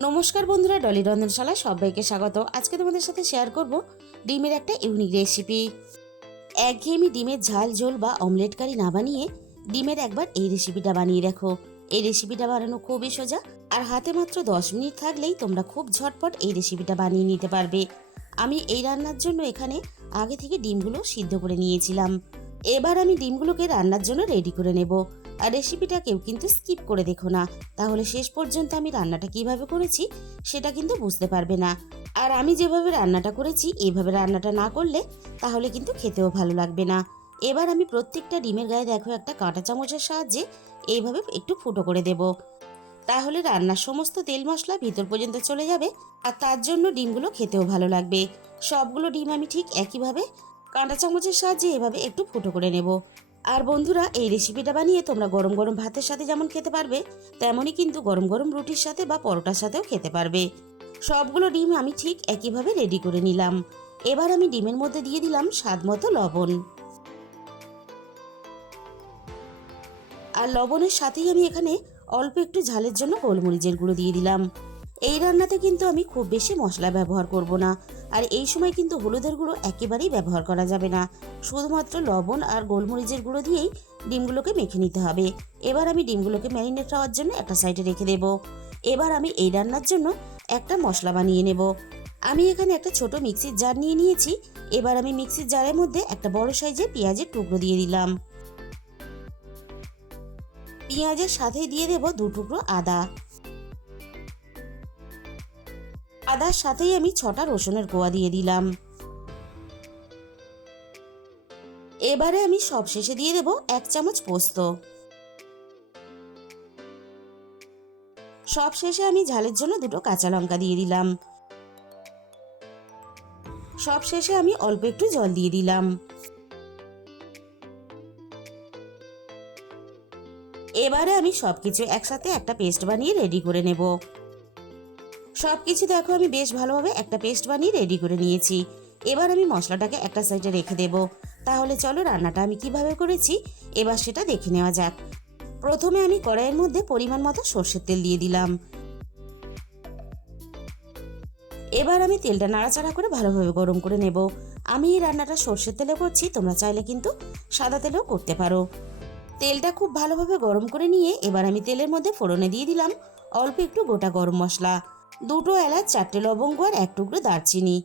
নমস্কার বন্ধুরা, ডলি রন্ধনশালায় সবাইকে স্বাগত। আজকে তোমাদের সাথে শেয়ার করব ডিমের একটা ইউনিক রেসিপি। একঘেয়েমি ডিমের ঝাল ঝোল বা অমলেট কারি না বানিয়ে ডিমের একবার এই রেসিপিটা বানিয়ে দেখো। এই রেসিপিটা বানানো খুবই সোজা, আর হাতে মাত্র 10 মিনিট থাকলেই তোমরা খুব ঝটপট এই রেসিপিটা বানিয়ে নিতে পারবে। আমি এই রান্নার জন্য এখানে আগে থেকে ডিমগুলো সিদ্ধ করে নিয়েছিলাম। এবার আমি ডিমগুলোকে রান্নার জন্য রেডি করে নেব। আর রেসিপিটা কেউ কিন্তু স্কিপ করে দেখো না, তাহলে শেষ পর্যন্ত আমি রান্নাটা কিভাবে করেছি সেটা কিন্তু বুঝতে পারবে না। আর আমি যেভাবে রান্নাটা করেছি এইভাবে রান্নাটা না করলে তাহলে কিন্তু খেতেও ভালো লাগবে না। এবার আমি প্রত্যেকটা ডিমের গায়ে দেখো একটা কাঁটা চামচের সাহায্যে এইভাবে একটু ফুটো করে দেব। তাহলে রান্নার সমস্ত তেল মশলা ভিতর পর্যন্ত চলে যাবে, আর তার জন্য ডিমগুলো খেতেও ভালো লাগবে। সবগুলো ডিম আমি ঠিক একইভাবে কাঁটা চামচের সাহায্যে এভাবে একটু ফুটো করে নেব। আর বন্ধুরা, এই রেসিপিটা বানিয়ে তোমরা গরম গরম ভাতের সাথে যেমন খেতে পারবে, তেমনই কিন্তু গরম গরম রুটির সাথে বা পরোটার সাথেও খেতে পারবে। সবগুলো ডিম আমি ঠিক একইভাবে রেডি করে নিলাম। এবার আমি ডিমের মধ্যে দিয়ে দিলাম স্বাদ মতো লবণ। আর লবণের সাথেই আমি এখানে অল্প একটু ঝালের জন্য গোলমরিচের গুঁড়ো দিয়ে দিলাম। এই রান্নাতে কিন্তু আমি খুব বেশি মশলা ব্যবহার করব না। আর এই সময় কিন্তু হলুদের গুঁড়ো একেবারেই ব্যবহার করা যাবে না। শুধুমাত্র লবণ আর গোলমরিচের গুঁড়ো দিয়েই ডিমগুলোকে মেখে নিতে হবে। এবার আমি ডিমগুলোকে ম্যারিনেট হওয়ার জন্য একটা সাইডে রেখে দেব। এবার আমি এই রান্নার জন্য একটা মশলা বানিয়ে নেব। আমি এখানে একটা ছোট মিক্সির জার নিয়ে নিয়েছি। এবার আমি মিক্সির জারের মধ্যে একটা বড় সাইজের পেঁয়াজের টুকরো দিয়ে দিলাম। পেঁয়াজের সাথে দিয়ে দেব 2 টুকরো আদা। আদার সাথেই আমি 6টা রসুনের কোয়া দিয়ে দিলাম। এবারে আমি সব শেষে দিয়ে দেব 1 চামচ পোস্ত। সব শেষে আমি ঝালের জন্য 2টো কাঁচা লঙ্কা দিয়ে দিলাম। সব শেষে আমি অল্প একটু জল দিয়ে দিলাম। এবারে আমি সবকিছু একসাথে একটা পেস্ট বানিয়ে রেডি করে নেব। সবকিছু দেখো আমি বেশ ভালোভাবে একটা পেস্ট বানিয়ে রেডি করে নিয়েছি। এবার আমি মশলাটাকে একটা সাইডে রেখে দেব। তাহলে চলো রান্নাটা আমি কিভাবে করেছি এবার সেটা দেখে নেওয়া যাক। প্রথমে আমি কড়াইয়ের মধ্যে পরিমাণ মতো সর্ষের তেল দিয়ে দিলাম। এবার আমি তেলটা নাড়াচাড়া করে ভালোভাবে গরম করে নেব। আমি এই রান্নাটা সর্ষের তেলে করছি, তোমরা চাইলে কিন্তু সাদা তেলেও করতে পারো। তেলটা খুব ভালোভাবে গরম করে নিয়ে এবার আমি তেলের মধ্যে ফোড়নে দিয়ে দিলাম অল্প একটু গোটা গরম মশলা, 2টো এলাচ, 4টে লবঙ্গ আর 1 টুকরো দারচিনি।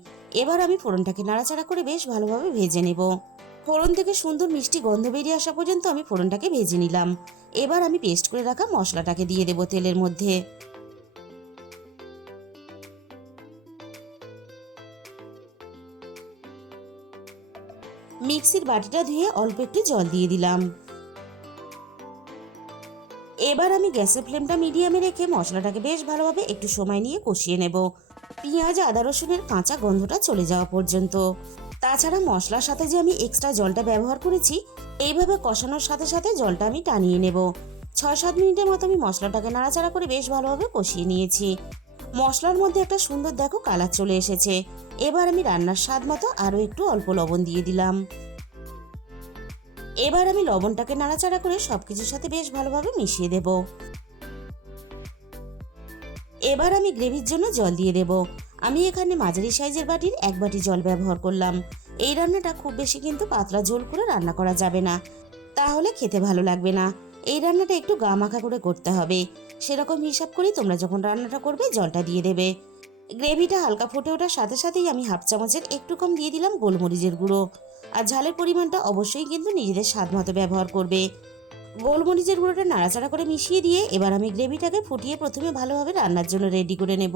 এবার আমি ফোড়নটাকে নাড়াচাড়া করে বেশ ভালোভাবে ভেজে নেব। ফোড়ন থেকে সুন্দর মিষ্টি গন্ধ বেরিয়ে আসা পর্যন্ত আমি ফোড়নটাকে ভেজে নিলাম। এবার আমি পেস্ট করে রাখা মশলাটাকে দিয়ে দেব তেলের মধ্যে। মিক্সির বাটিটা ধুয়ে অল্প একটু জল দিয়ে দিলাম। এবার আমি গ্যাসের ফ্লেমটা মিডিয়ামে রেখে মশলাটাকে বেশ ভালোভাবে একটু সময় নিয়ে কষিয়ে নেব, পেঁয়াজ আদা রসুনের কাঁচা গন্ধটা চলে যাওয়া পর্যন্ত। তাছাড়া মশলার সাথে যে আমি এক্সট্রা জলটা ব্যবহার করেছি, এইভাবে কষানোর সাথে সাথে জলটা আমি টানিয়ে নেব। 6-7 মিনিটের মতো আমি মশলাটাকে নাড়াচাড়া করে বেশ ভালোভাবে কষিয়ে নিয়েছি। মশলার মধ্যে একটা সুন্দর দেখো কালার চলে এসেছে। এবার আমি রান্নার স্বাদ মতো আরও একটু অল্প লবণ দিয়ে দিলাম। এবার আমি লবণটাকে নাড়াচাড়া করে সবকিছুর সাথে বেশ ভালোভাবে মিশিয়ে দেব। এবার আমি গ্রেভির জন্য জল দিয়ে দেব। আমি এখানে মাঝারি সাইজের বাটির 1 বাটি জল ব্যবহার করলাম। এই রান্নাটা খুব বেশি কিন্তু পাতলা ঝোল করে রান্না করা যাবে না, তাহলে খেতে ভালো লাগবে না। এই রান্নাটা একটু গা মাখা করে করতে হবে। সেরকম হিসাব করে তোমরা যখন রান্নাটা করবে জলটা দিয়ে দেবে। গ্রেভিটা হালকা ফুটে ওঠার সাথে সাথেই আমি 1/2 চামচের একটু কম দিয়ে দিলাম গোলমরিচের গুঁড়ো। আর ঝালের পরিমাণটা অবশ্যই কিন্তু নিজেদের স্বাদ মতো ব্যবহার করবে। গোলমরিচের গুঁড়োটা নাড়াচাড়া করে মিশিয়ে দিয়ে এবার আমি গ্রেভিটাকে ফুটিয়ে প্রথমে ভালোভাবে রান্নার জন্য রেডি করে নেব।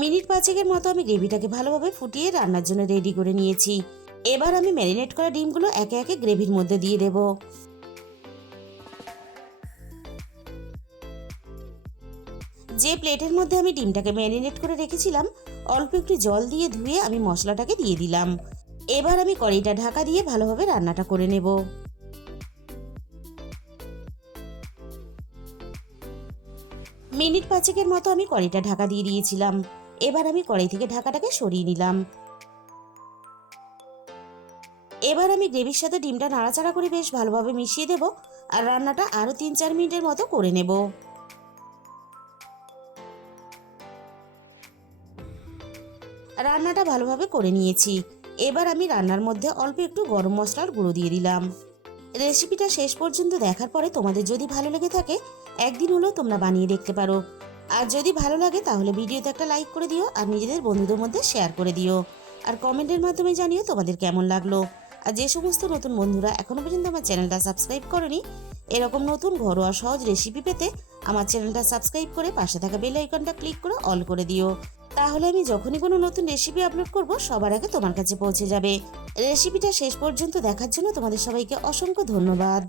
মিনিট 5-এর মতো আমি গ্রেভিটাকে ভালোভাবে ফুটিয়ে রান্নার জন্য রেডি করে নিয়েছি। এবার আমি ম্যারিনেট করা ডিমগুলো একে একে গ্রেভির মধ্যে দিয়ে দেব। যে প্লেটের মধ্যে আমি ডিমটাকে ম্যারিনেট করে রেখেছিলাম, অল্প একটু জল দিয়ে ধুয়ে আমি মশলাটাকে দিয়ে দিলাম। এবার আমি কড়াইটা ঢাকা দিয়ে ভালোভাবে রান্নাটা করে নেব। মিনিট 5-এর মতো আমি কড়াইটা ঢাকা দিয়ে দিয়েছিলাম। এবার আমি কড়াই থেকে ঢাকাটাকে সরিয়ে নিলাম। এবার আমি গ্রেভির সাথে ডিমটা নাড়াচাড়া করে বেশ ভালোভাবে মিশিয়ে দেব। আর রান্নাটা আরও 3-4 মিনিটের মতো করে নেব। রান্নাটা ভালোভাবে করে নিয়েছি। এবার আমি রান্নার মধ্যে অল্প একটু গরম মশলার গুঁড়ো দিয়ে দিলাম। রেসিপিটা শেষ পর্যন্ত দেখার পরে তোমাদের যদি ভালো লেগে থাকে একদিন হলেও তোমরা বানিয়ে দেখতে পারো। আর যদি ভালো লাগে তাহলে ভিডিওতে একটা লাইক করে দিও আর নিজেদের বন্ধুদের মধ্যে শেয়ার করে দিও। আর কমেন্টের মাধ্যমে জানিও তোমাদের কেমন লাগলো। আর যে সমস্ত নতুন বন্ধুরা এখনো পর্যন্ত আমার চ্যানেলটা সাবস্ক্রাইব করনি, এরকম নতুন ঘরোয়া সহজ রেসিপি পেতে আমার চ্যানেলটা সাবস্ক্রাইব করে পাশে থাকা বেল আইকনটা ক্লিক করে অল করে দিও। তাহলে আমি যখনই কোনো নতুন রেসিপি আপলোড করব সবার আগে তোমার কাছে পৌঁছে যাবে। রেসিপিটা শেষ পর্যন্ত দেখার জন্য তোমাদের সবাইকে অসংখ্য ধন্যবাদ।